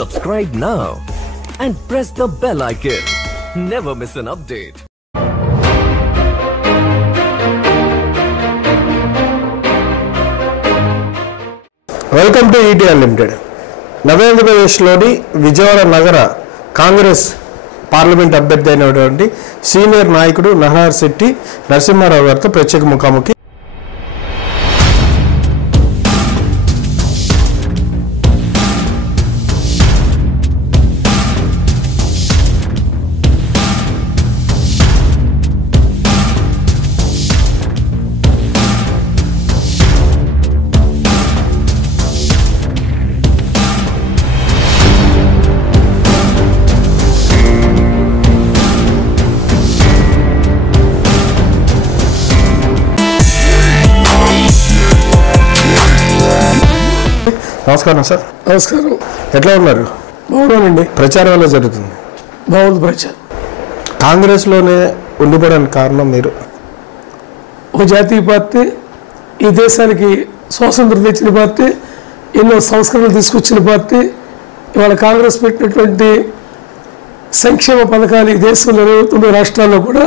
Subscribe now and press the bell icon. Never miss an update. Welcome to ETR limited. నవేంద్రప్రదేశ్లోని విజయవాడ నగర Congress parliament అభ్యర్థి అయినటువంటి senior నాయకుడు నరహర్ శెట్టి నరసింహారావు గారితో ప్రత్యేక ముఖాముఖి. నమస్కారం సార్. నమస్కారం. ఎట్లా ఉన్నారు? బాగున్నానండి. ప్రచారం ఎలా జరుగుతుంది? బాగుంది ప్రచారం. కాంగ్రెస్లోనే ఉండిపోవడానికి కారణం మీరు ఒక జాతీయ పార్టీ, ఈ దేశానికి స్వాతంత్రం తెచ్చిన పార్టీ, ఎన్నో సంస్కరణలు తీసుకొచ్చిన పార్టీ. ఇవాళ కాంగ్రెస్ పెట్టినటువంటి సంక్షేమ పథకాలు ఈ దేశంలో 29 రాష్ట్రాల్లో కూడా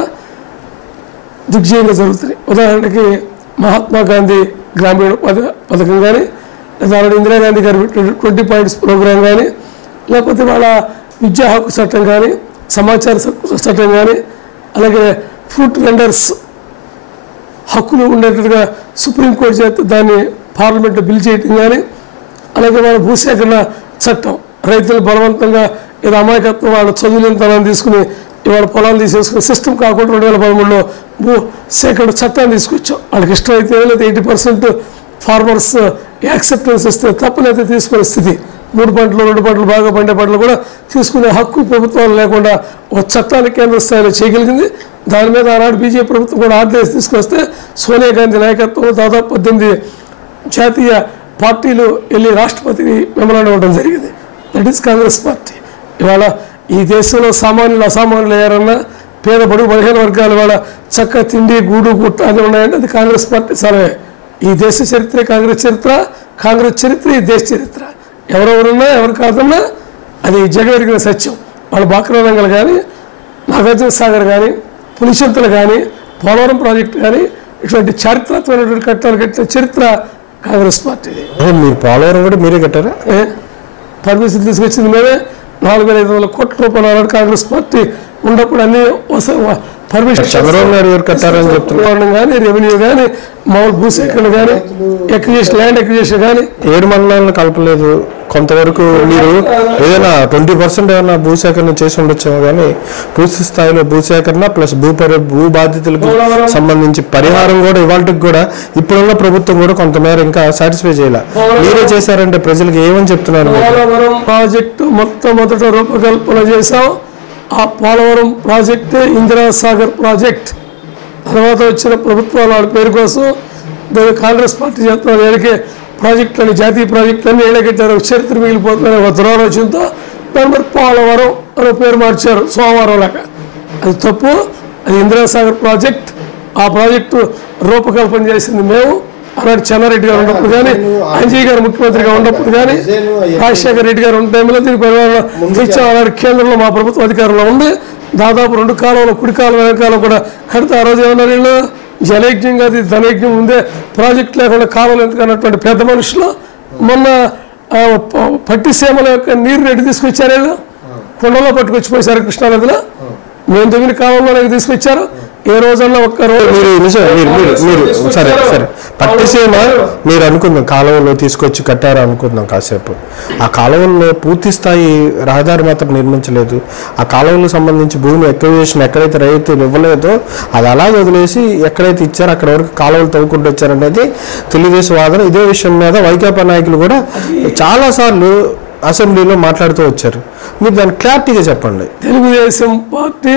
దిగ్విజయంగా జరుగుతున్నాయి. ఉదాహరణకి మహాత్మా గాంధీ గ్రామీణ పథకం కానీ, లేదా ఇందిరాగాంధీ గారు 20 పాయింట్స్ ప్రోగ్రాం కానీ, లేకపోతే వాళ్ళ విద్యా హక్కు చట్టం కానీ, సమాచార చట్టం కానీ, అలాగే ఫుడ్ వెండర్స్ హక్కులు ఉండేటట్టుగా సుప్రీంకోర్టు చేత దాన్ని పార్లమెంట్లో బిల్ చేయటం కానీ, అలాగే వాళ్ళ భూసేకరణ చట్టం, రైతులు బలవంతంగా ఏదో అమాయకత్వం వాళ్ళ చదువులేని తనాన్ని తీసుకుని ఇవాళ పొలాలు తీసేసుకుని సిస్టమ్ కాకుండా 2013లో భూ సేకరణ చట్టాన్ని తీసుకొచ్చాం. వాళ్ళకి ఇష్టమైతే లేదా 80% ఫార్మర్స్ యాక్సెప్టెన్స్ ఇస్తే తప్పనైతే తీసుకునే స్థితి. 3 పంటలు 2 పంటలు బాగా పండే పంటలు కూడా తీసుకునే హక్కు ప్రభుత్వాలు లేకుండా ఒక చట్టాన్ని కేంద్ర స్థాయిలో చేయగలిగింది. దాని మీద ఆనాడు బీజేపీ ప్రభుత్వం కూడా ఆర్డినెన్స్ తీసుకొస్తే సోనియా గాంధీ నాయకత్వంలో దాదాపు 18 జాతీయ పార్టీలు వెళ్ళి రాష్ట్రపతిని మెమరాండం ఇవ్వడం జరిగింది. That is Congress party. ఇవాళ ఈ దేశంలో సామాన్యులు అసామాన్యులు అయ్యారన్నా, పేద బడుగు బలహీన వర్గాలు వాళ్ళ చక్క తిండి గూడు గుట్ట అని ఉన్నాయంటే అది కాంగ్రెస్ పార్టీ సలహే. ఈ దేశ చరిత్ర కాంగ్రెస్ చరిత్ర, కాంగ్రెస్ చరిత్ర ఈ దేశ చరిత్ర. ఎవరెవరున్నా ఎవరు కాదన్నా అది జగమెరిగిన సత్యం. వాళ్ళ బాక్రారంగలు కానీ, నాగార్జున సాగర్ కానీ, పులిచింతలు కానీ, పోలవరం ప్రాజెక్టు కానీ, ఇటువంటి చారిత్రాత్మకమైనటువంటి కట్టాలు కట్టిన చరిత్ర కాంగ్రెస్ పార్టీది. మీరు పోలవరం కూడా మీరే కట్టారా? పర్మిషన్ తీసుకొచ్చింది మేమే. 4,500 కోట్ల రూపాయలు కాంగ్రెస్ పార్టీ ఉన్నప్పుడు అన్ని పర్మిషన్ చంద్రబాబు నాయుడు గారు కట్టారని చెప్తున్నారు కానీ, రెవెన్యూ కానీ, మామూలు భూసేకరణ కానీ, ఎక్విజేషన్ ల్యాండ్ ఎక్విజేషన్ కానీ 7 మండలాలను కలపలేదు. కొంతవరకు మీరు ఏదైనా 20% ఏమైనా భూసేకరణ చేసి ఉండొచ్చేమో, కానీ పూర్తి స్థాయిలో భూసేకరణ ప్లస్ భూ బాధితులకు సంబంధించి పరిహారం కూడా ఇవాళకి కూడా ఇప్పుడున్న ప్రభుత్వం కూడా కొంతమేర ఇంకా సాటిస్ఫై చేయాలి. మీరే చేశారంటే ప్రజలకు ఏమని చెప్తున్నారు? పోలవరం ప్రాజెక్టు మొట్టమొదట రూపకల్పన చేశాం. ఆ పోలవరం ప్రాజెక్టే ఇందిరా సాగర్ ప్రాజెక్ట్. తర్వాత వచ్చిన ప్రభుత్వాలు వాళ్ళ పేరు కోసం దాని కాంగ్రెస్ పార్టీ చేస్తున్న వేడికే ప్రాజెక్టులని, జాతీయ ప్రాజెక్టులన్నీ ఏళ్ళకెట్టారు. చరిత్ర మిగిలిపోతున్న ఒక దురాలోచనతో దాని మరి పోలవరం అనే పేరు మార్చారు, సోమవారం లాగా. అది తప్పు. అది ఇందిరా సాగర్ ప్రాజెక్ట్. ఆ ప్రాజెక్టు రూపకల్పన చేసింది మేము. అలాంటి చెన్నారెడ్డి గారు ఉన్నప్పుడు కానీ, అంజయ్ గారు ముఖ్యమంత్రిగా ఉన్నప్పుడు కానీ, రాజశేఖర రెడ్డి గారు ఉన్న టైంలో దీని పరిమాణం అలాంటి కేంద్రంలో మా ప్రభుత్వం అధికారంలో ఉంది. దాదాపు 2 కాలంలో కుడి కాలం వెనకాలం కూడా కడితే ఆ రోజు ఏమన్నారు వీళ్ళు జలయజ్ఞం కాదు ధనయజ్ఞం ఉందే, ప్రాజెక్ట్ లేకుండా కాలం ఎందుకన్నటువంటి పెద్ద మనుషులు. మొన్న పట్టిసీమల యొక్క నీరు రెడ్డి తీసుకొచ్చారు. వీళ్ళు కుండలో పట్టుకొచ్చిపోయారు కృష్ణానదిలో. మేము తగిన కాలంలో తీసుకొచ్చారు. ఏ రోజన్నా ఒక్కరోజు సరే సరే పట్టిసీమ మీరు అనుకుందాం కాలువలో తీసుకొచ్చి కట్టారు అనుకుందాం కాసేపు. ఆ కాలువల్లో పూర్తి స్థాయి రహదారి మాత్రం నిర్మించలేదు. ఆ కాలువలకు సంబంధించి భూమి ఎక్విజిషన్ ఎక్కడైతే రైతులు ఇవ్వలేదో అది అలాగే వదిలేసి ఎక్కడైతే ఇచ్చారో అక్కడ వరకు కాలువలు తవ్వుకుంటూ వచ్చారనేది తెలుగుదేశం వాదన. ఇదే విషయం మీద వైకాపా నాయకులు కూడా చాలాసార్లు అసెంబ్లీలో మాట్లాడుతూ వచ్చారు. మీరు దాన్ని క్లారిటీగా చెప్పండి. తెలుగుదేశం పార్టీ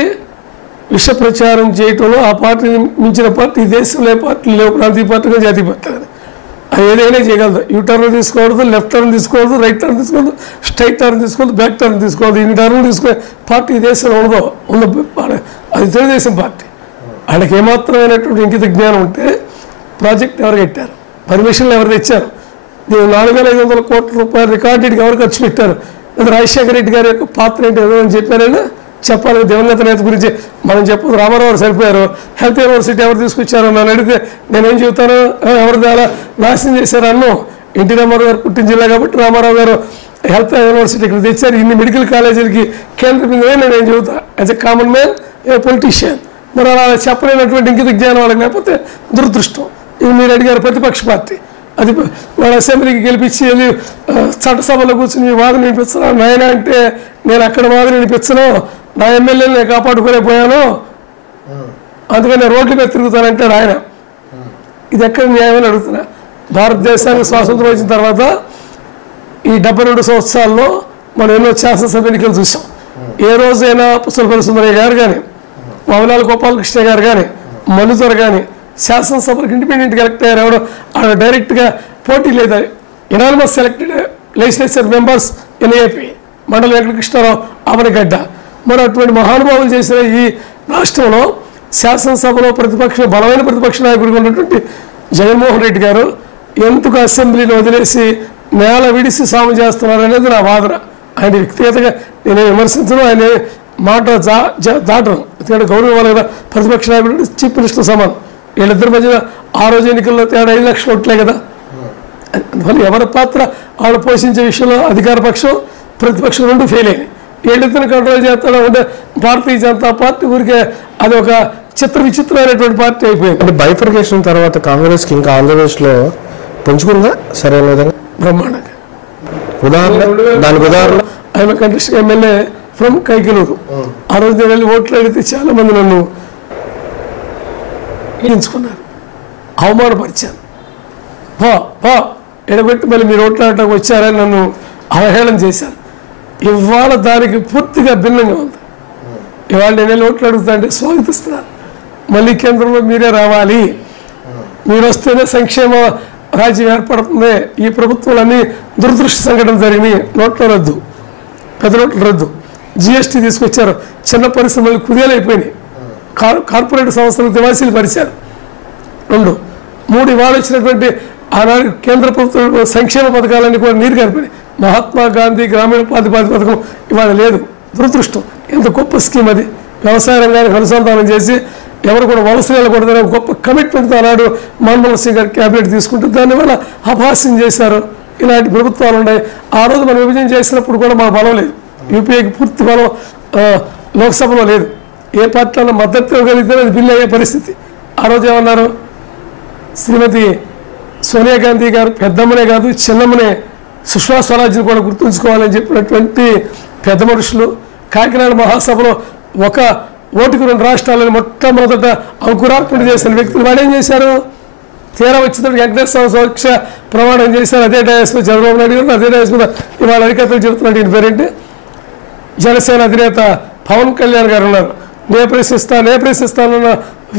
విష ప్రచారం చేయటంలో ఆ పార్టీని మించిన పార్టీ దేశంలో ఏ పార్టీ లేవు. ప్రాంతీయ పార్టీగా జాతీయ పార్టీ కానీ అది ఏదైనా చేయగలదు. యూటర్న్ తీసుకోవద్దు, లెఫ్ట్ టర్న్ తీసుకోవద్దు, రైట్ టర్న్ తీసుకోవద్దు, స్ట్రైట్ టర్న్ తీసుకోవద్దు, బ్యాక్ టర్న్ తీసుకోవద్దు. ఇన్ని టర్న్లు తీసుకునే పార్టీ దేశంలో ఉండదు. అది తెలుగుదేశం పార్టీ. వాళ్ళకి ఏమాత్రమైనటువంటి ఇంకిత జ్ఞానం ఉంటే ప్రాజెక్ట్ ఎవరు కట్టారు, పర్మిషన్లు ఎవరు తెచ్చారు, 4,500 కోట్ల రూపాయలు రికార్డెడ్గా ఎవరు ఖర్చు పెట్టారు, రాజశేఖర రెడ్డి గారి యొక్క పాత్ర ఏంటి ఏదో అని చెప్పారైనా చెప్పాలి. దివంగత నేత గురించి మనం చెప్పదు. రామారావు గారు సరిపోయారు. హెల్త్ యూనివర్సిటీ ఎవరు తీసుకొచ్చారో నన్ను అడిగితే నేనేం చెబుతాను, ఎవరు చాలా నాశనం చేశారు అన్ను. ఎన్టీ రామారావు గారు పుట్టిన జిల్లా కాబట్టి రామారావు గారు హెల్త్ యూనివర్సిటీ ఇక్కడ తెచ్చారు. ఇన్ని మెడికల్ కాలేజీలకి కేంద్ర బిందువే నేను చెబుతా as a common man, A politician. మరి అలా చెప్పలేనటువంటి ఇంకిత జ్ఞానం వాళ్ళకి లేకపోతే దురదృష్టం. ఇవి మీరు అడిగారు ప్రతిపక్ష పార్టీ, అది వాళ్ళ అసెంబ్లీకి గెలిపించి వెళ్ళి చట్టసభలో కూర్చొని వాదన వినిపించను నాయన అంటే నేను అక్కడ వాదన వినిపించను, నా ఎమ్మెల్యేని నేను కాపాడుకోలేకపోయాను, అందుకని నేను రోడ్ల మీద తిరుగుతానంటాడు ఆయన. ఇది ఎక్కడ న్యాయమని అడుగుతున్నా. భారతదేశానికి స్వాతంత్రం వచ్చిన తర్వాత ఈ 72 సంవత్సరాల్లో మనం ఎన్నో శాసనసభ ఎన్నికలు చూసాం. ఏ రోజైనా పుస్తకపల్లి సుందరయ్య గారు కానీ, మౌలాల గోపాలకృష్ణ గారు కానీ, మనుదొర కానీ శాసనసభలకు ఇండిపెండెంట్గా ఎలక్ట్ అయ్యారు. ఎవడో ఆడ డైరెక్ట్గా పోటీ లేదా, anonymous selected legislature members NAP మండల వెంకటకృష్ణారావు ఆవనగడ్డ. మరి అటువంటి మహానుభావులు చేసిన ఈ రాష్ట్రంలో శాసనసభలో బలమైన ప్రతిపక్ష నాయకుడిగా ఉన్నటువంటి జగన్మోహన్ రెడ్డి గారు ఎందుకు అసెంబ్లీని వదిలేసి నేల విడిసి సాము చేస్తున్నారు అనేది నా వాదన. ఆయన వ్యక్తిగతంగా నేను విమర్శించను, ఆయన మాట దాటను. ఎందుకంటే గౌరవం ఇవ్వాలి కదా. ప్రతిపక్ష నాయకుడు చీఫ్ మినిస్టర్ సమానం. వీళ్ళిద్దరి మధ్యన ఆ రోజు ఎన్నికల్లో తేడా 5 లక్షలు ఓట్లే కదా. అందువల్ల ఎవరి పాత్ర వాళ్ళు పోషించే విషయంలో అధికార పక్షం ప్రతిపక్షం రెండు ఫెయిల్ అయినాయి. వీళ్ళిద్దరిని కంట్రోల్ చేస్తాడా ఉంటే భారతీయ జనతా పార్టీ ఊరికే అది ఒక విచిత్రమైనటువంటి పార్టీ అయిపోయింది. అంటే బైఫర్కేషన్ తర్వాత కాంగ్రెస్కి ఇంకా ఆంధ్రప్రదేశ్లో పెంచుకుందా సరైన విధంగా బ్రహ్మాండంగా. దానికి ఉదాహరణ ఆయన కంటెస్ట్ ఎమ్మెల్యే ఫ్రమ్ కైకిలూరు. ఆ రోజు నేను వెళ్ళి ఓట్లు అడిగితే చాలా మంది నన్ను ఎంచుకున్నారు, అవమానపరిచాను. ఎడబెట్టి మళ్ళీ మీరు ఓట్లాడటానికి వచ్చారని నన్ను అవహేళన చేశాను. ఇవాళ దానికి పూర్తిగా భిన్నంగా ఉంది. ఇవాళ నేను వెళ్ళి ఓట్లు అడుగుతా అంటే స్వాగతిస్తున్నారు. మళ్ళీ కేంద్రంలో మీరే రావాలి, మీరు వస్తేనే సంక్షేమ రాజ్యం ఏర్పడుతుంది. ఈ ప్రభుత్వాలన్నీ దురదృష్ట సంఘటన జరిగినాయి. నోట్ల రద్దు, పెద్ద నోట్ల రద్దు, జిఎస్టీ తీసుకొచ్చారు. చిన్న పరిశ్రమలు కుదేలైపోయినాయి. కార్పొరేట్ సంస్థలు దివాసీలు పరిచారు. 2, 3 ఇవాళ వచ్చినటువంటి ఆనాడు కేంద్ర ప్రభుత్వ సంక్షేమ పథకాలన్నీ కూడా నీరు గారిపోయినాయి. మహాత్మా గాంధీ గ్రామీణ ఉపాధి పథకం ఇవాళ లేదు. దురదృష్టం. ఎంత గొప్ప స్కీమ్ అది. వ్యవసాయ రంగానికి అనుసంధానం చేసి ఎవరు కూడా వలస వెళ్ళకూడదని గొప్ప కమిట్మెంట్తో ఆనాడు మన్మోహన్ సింగ్ గారు క్యాబినెట్ తీసుకుంటే దాన్ని వల్ల అపహాస్యం చేశారు. ఇలాంటి ప్రభుత్వాలు ఉన్నాయి. ఆ రోజు మనం విభజన చేసినప్పుడు కూడా మా బలం లేదు. యూపీఏకి పూర్తి బలం లోక్సభలో లేదు. ఏ పార్టీలో మద్దతు ఇవ్వగలిగితే అది బిల్లు అయ్యే పరిస్థితి. ఆ రోజు ఏమన్నారు, శ్రీమతి సోనియా గాంధీ గారు పెద్దమ్మనే కాదు చిన్నమ్మనే సుష్మా స్వరాజ్ని కూడా గుర్తుంచుకోవాలని చెప్పినటువంటి పెద్ద మనుషులు. కాకినాడ మహాసభలో ఒక ఓటుకు 2 రాష్ట్రాలను మొట్టమొదట అంకురార్పణ చేసిన వ్యక్తులు వాడేం చేశారు, తీరా వచ్చినప్పుడు వెంకటేశ్వర సమక్ష ప్రమాణం చేశారు. అదే డయాస్ మీద చంద్రబాబు నాయుడు గారు, అదే డయాస్ మీద ఇవాళ అధికారులు చెబుతున్నట్టు ఈయన పేరేంటి, జనసేన అధినేత పవన్ కళ్యాణ్ గారు ఉన్నారు. నేను ప్రశ్నిస్తానన్న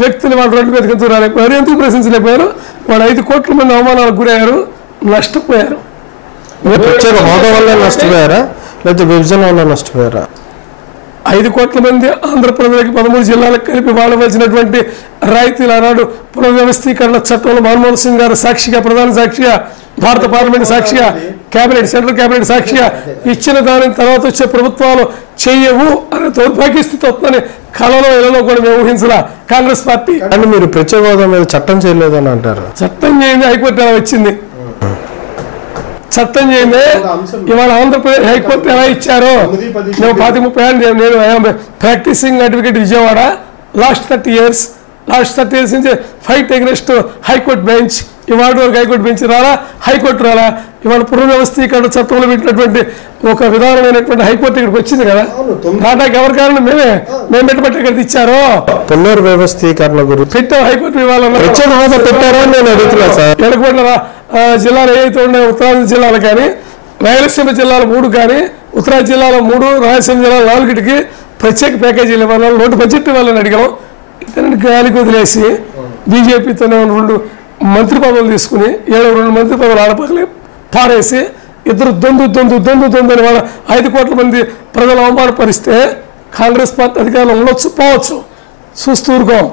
వ్యక్తులు వాళ్ళు రోడ్డు మీదకి ఎందుకు రాలేకపోయారు, ఎందుకు ప్రశ్నించలేకపోయారు? వాళ్ళు 5 కోట్ల మంది అవమానాలకు గురయ్యారు, నష్టపోయారు. ప్రత్యేక హోదా వల్ల నష్టపోయారా లేకపోతే విభజన వల్ల నష్టపోయారా? 5 కోట్ల మంది ఆంధ్ర ప్రజలకి 13 జిల్లాలకు కలిపి వాళ్ళవలసినటువంటి రాయితీలు ఆనాడు పునర్వ్యవస్థీకరణ చట్టంలో మన్మోహన్ సింగ్ గారు సాక్షిగా, ప్రధాన సాక్షిగా, భారత పార్లమెంట్ సాక్షిగా, కేబినెట్, సెంట్రల్ కేబినెట్ సాక్షిగా ఇచ్చిన దాని తర్వాత వచ్చే ప్రభుత్వాలు చేయవు అనే దౌర్భాగ్య స్థితి వస్తుందని కళలో ఇళ్లలో కూడా మేము ఊహించలా కాంగ్రెస్ పార్టీ. అంటే మీరు ప్రత్యేక హోదా మీద చట్టం చేయలేదని అంటారు. చట్టం చేయండి, హైకోర్టు ఎలా వచ్చింది? చట్టం చేయండి. ఇవాళ ఆంధ్రప్రదేశ్ హైకోర్టు ఎలా ఇచ్చారో, నేను 30 ఏళ్ళు నేను practising advocate Vijayawada. Last 30 years నుంచి ఫైట్ అగెన్స్ట్ హైకోర్టు బెంచ్. ఇవాళ వరకు హైకోర్టు బెంచ్ రాలా, హైకోర్టు రాలా. ఇవాళ పునర్వ్యవస్థీకరణ చట్టంలో పెట్టినటువంటి ఒక విధానమైనటువంటి హైకోర్టు ఇక్కడికి వచ్చింది కదా. రావడానికి ఎవరి కారణం? మేము పెట్టబట్టి ఇక్కడ ఇచ్చారో. పునర్వ్యవస్థీకరణ గురించి పెట్టాం హైకోర్టు ఇవ్వాలన్నా ప్రత్యేక హోదా పెట్టారో నేను అడుగుతున్నా సార్. ఎడగొండ జిల్లాలు ఏవైతే ఉన్నాయో ఉత్తరాంధ్ర జిల్లాలు కానీ, రాయలసీమ జిల్లాలు 3 కానీ, ఉత్తరాంధ్ర జిల్లాలో 3, రాయలసీమ జిల్లాలో 4కి ప్రత్యేక ప్యాకేజీలు ఇవ్వాలి, లోటు బడ్జెట్ ఇవ్వాలని అడిగాం. ఇతరుని గాలికి వదిలేసి బీజేపీతోనే 2 మంత్రి పదవులు తీసుకుని 2 మంత్రి పదవులు ఆడపగలే పారేసి ఇద్దరు దొందు వాళ్ళ 5 కోట్ల మంది ప్రజలు అవమానపరిస్తే కాంగ్రెస్ పార్టీ అధికారంలో ఉండొచ్చు, పోవచ్చు, చూస్తూ ఊరుకోం.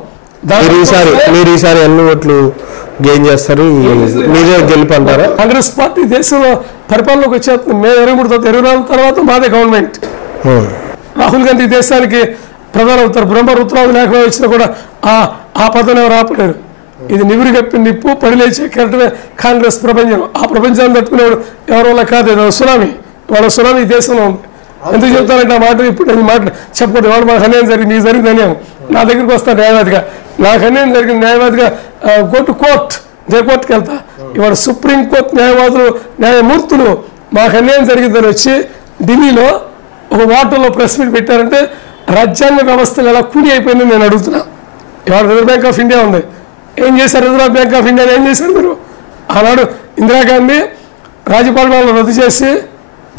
మీరు ఈసారి ఎన్ని ఓట్లు గెయిన్ చేస్తారు, మీరే గెలుపు అంటారా? కాంగ్రెస్ పార్టీ దేశంలో పరిపాలనలోకి వచ్చేస్తుంది. మే 23 తర్వాత మాదే గవర్నమెంట్. రాహుల్ గాంధీ దేశానికి ప్రధాని అవుతారు. బ్రహ్మ రుతురాజు లేఖ వచ్చినా కూడా ఆ పదవిని ఎవరు ఆపలేరు. ఇది నివురు కప్పి నిప్పు పడిలేచే కెరటమే కాంగ్రెస్ ప్రపంచం. ఆ ప్రపంచాన్ని తట్టుకునేవాడు ఎవరి వల్ల కాదు. ఇది సునామీ. వాళ్ళ సునామీ దేశంలో ఉంది. ఎందుకు చెప్తారంటే ఆ మాట ఇప్పుడు నేను మాట చెప్పకూడదు. వాళ్ళు మాకు అన్యాయం జరిగింది, మీకు జరిగింది అన్యాయం. నా దగ్గరికి వస్తాను న్యాయవాదిగా, నాకు అన్యాయం జరిగింది న్యాయవాదిగా గో టు కోర్ట్, కోర్టుకి వెళ్తా. ఇవాళ సుప్రీంకోర్టు న్యాయవాదులు న్యాయమూర్తులు మాకు అన్యాయం జరిగిందని వచ్చి ఢిల్లీలో ఒక వాటర్లో ప్రెస్ మీట్ పెట్టారంటే రాజ్యాంగ వ్యవస్థలు ఎలా కూలి అయిపోయిందని నేను అడుగుతున్నా. ఇవాళ రిజర్వ్ బ్యాంక్ ఆఫ్ ఇండియా ఉంది. ఏం చేశారు రిజర్వ్ బ్యాంక్ ఆఫ్ ఇండియాని? ఏం చేశారు మీరు? ఆనాడు ఇందిరాగాంధీ రాజపాలనలు రద్దు చేసి